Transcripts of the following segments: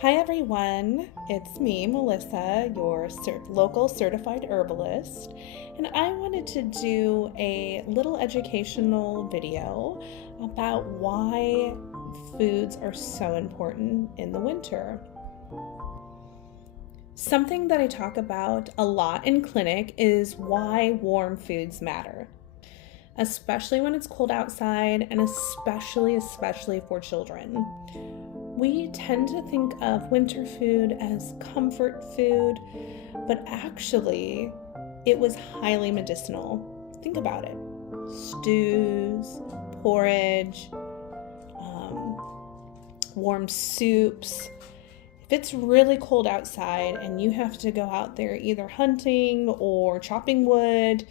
Hi everyone, it's me, Melissa, your local certified herbalist, and I wanted to do a little educational video about why foods are so important in the winter. Something that I talk about a lot in clinic is why warm foods matter, especially when it's cold outside and especially for children. We tend to think of winter food as comfort food, but actually it was highly medicinal. Think about it. Stews, porridge, warm soups. If it's really cold outside and you have to go out there either hunting or chopping wood,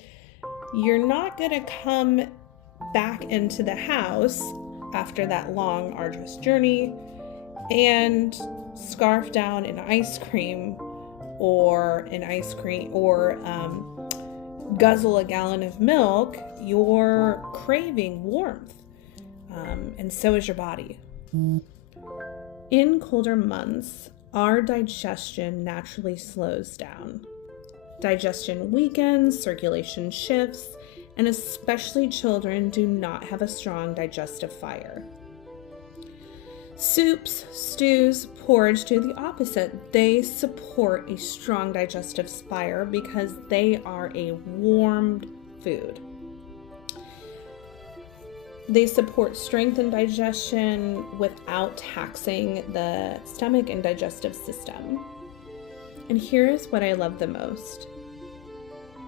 you're not going to come back into the house after that long, arduous journey and scarf down an ice cream or guzzle a gallon of milk. You're craving warmth, and so is your body. In colder months, our digestion naturally slows down. Digestion weakens, circulation shifts, and especially children do not have a strong digestive fire. Soups, stews, porridge do the opposite. They support a strong digestive fire because they are a warmed food. They support strength and digestion without taxing the stomach and digestive system. And here's what I love the most.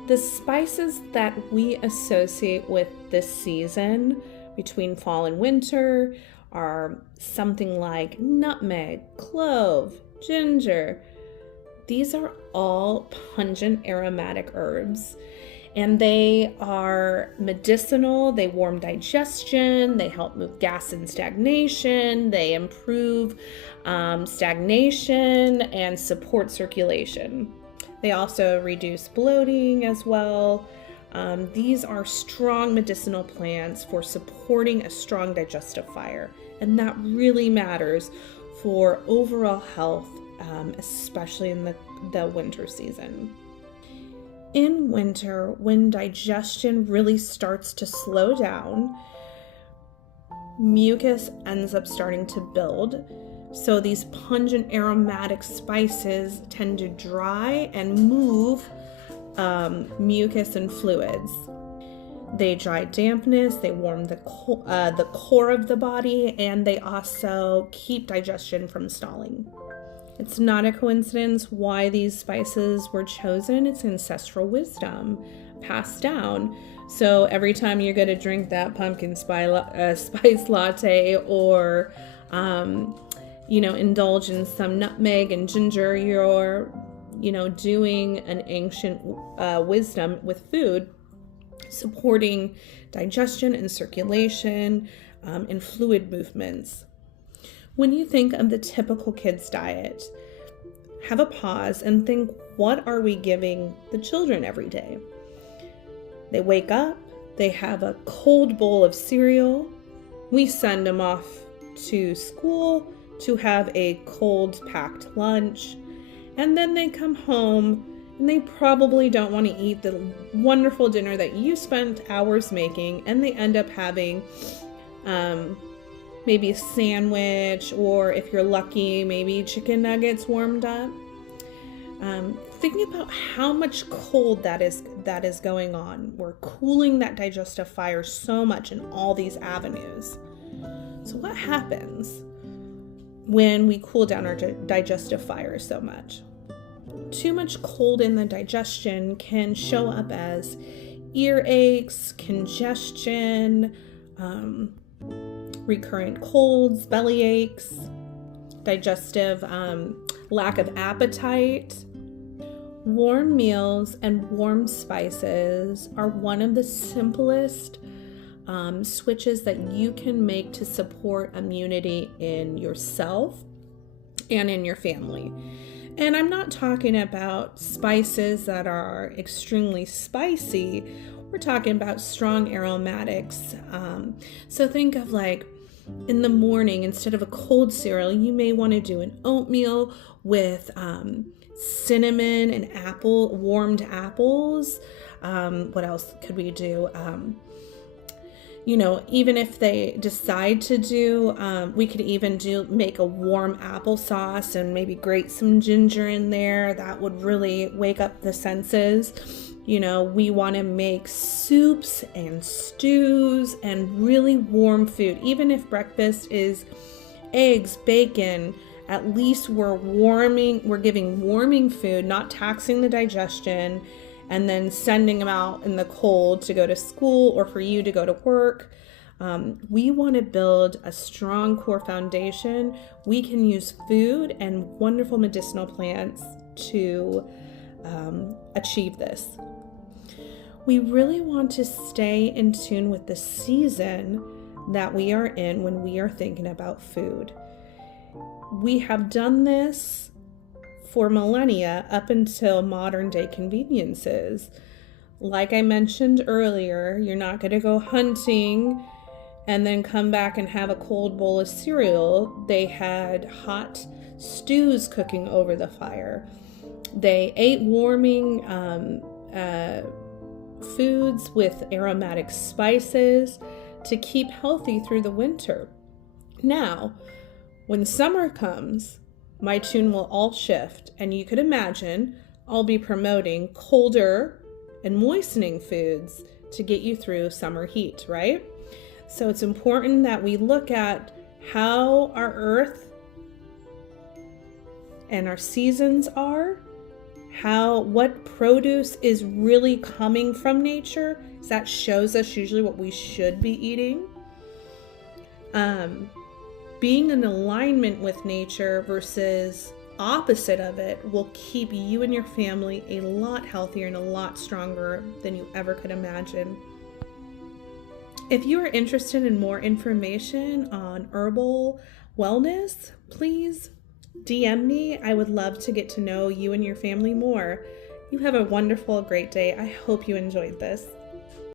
The spices that we associate with this season between fall and winter are something like nutmeg, clove, ginger. These are all pungent aromatic herbs, and they are medicinal. They warm digestion, they help move gas and stagnation, they improve stagnation and support circulation. They also reduce bloating as well. These are strong medicinal plants for supporting a strong digestive fire, and that really matters for overall health, especially in the winter season. In winter, when digestion really starts to slow down, mucus ends up starting to build. So these pungent aromatic spices tend to dry and move mucus and fluids. They dry dampness, they warm the core of the body, and they also keep digestion from stalling. It's not a coincidence why these spices were chosen. It's ancestral wisdom passed down. So every time you're going to drink that pumpkin spice latte or indulge in some nutmeg and ginger, you're doing an ancient wisdom with food, supporting digestion and circulation and fluid movements. When you think of the typical kid's diet, have a pause and think, what are we giving the children every day? They wake up, they have a cold bowl of cereal, we send them off to school to have a cold packed lunch, and then they come home and they probably don't want to eat the wonderful dinner that you spent hours making, and they end up having maybe a sandwich, or if you're lucky, maybe chicken nuggets warmed up. Thinking about how much cold that is going on. We're cooling that digestive fire so much in all these avenues. So what happens when we cool down our digestive fire so much? Too much cold in the digestion can show up as ear aches, congestion, recurrent colds, belly aches, digestive lack of appetite. Warm meals and warm spices are one of the simplest switches that you can make to support immunity in yourself and in your family. And I'm not talking about spices that are extremely spicy. We're talking about strong aromatics. So think of like in the morning, instead of a cold cereal, you may want to do an oatmeal with cinnamon and warmed apples. What else could we do? Even if they decide to do, we could even make a warm applesauce and maybe grate some ginger in there. That would really wake up the senses. We want to make soups and stews and really warm food. Even if breakfast is eggs, bacon, at least we're giving warming food, not taxing the digestion, and then sending them out in the cold to go to school or for you to go to work. We want to build a strong core foundation. We can use food and wonderful medicinal plants to achieve this. We really want to stay in tune with the season that we are in when we are thinking about food. We have done this for millennia up until modern day conveniences. Like I mentioned earlier, you're not going to go hunting and then come back and have a cold bowl of cereal. They had hot stews cooking over the fire. They ate warming foods with aromatic spices to keep healthy through the winter. Now, when summer comes, my tune will all shift, and you could imagine I'll be promoting colder and moistening foods to get you through summer heat, right? So it's important that we look at how our earth and our seasons are, what produce is really coming from nature, because that shows us usually what we should be eating. Being in alignment with nature versus opposite of it will keep you and your family a lot healthier and a lot stronger than you ever could imagine. If you are interested in more information on herbal wellness, please DM me. I would love to get to know you and your family more. You have a wonderful, great day. I hope you enjoyed this.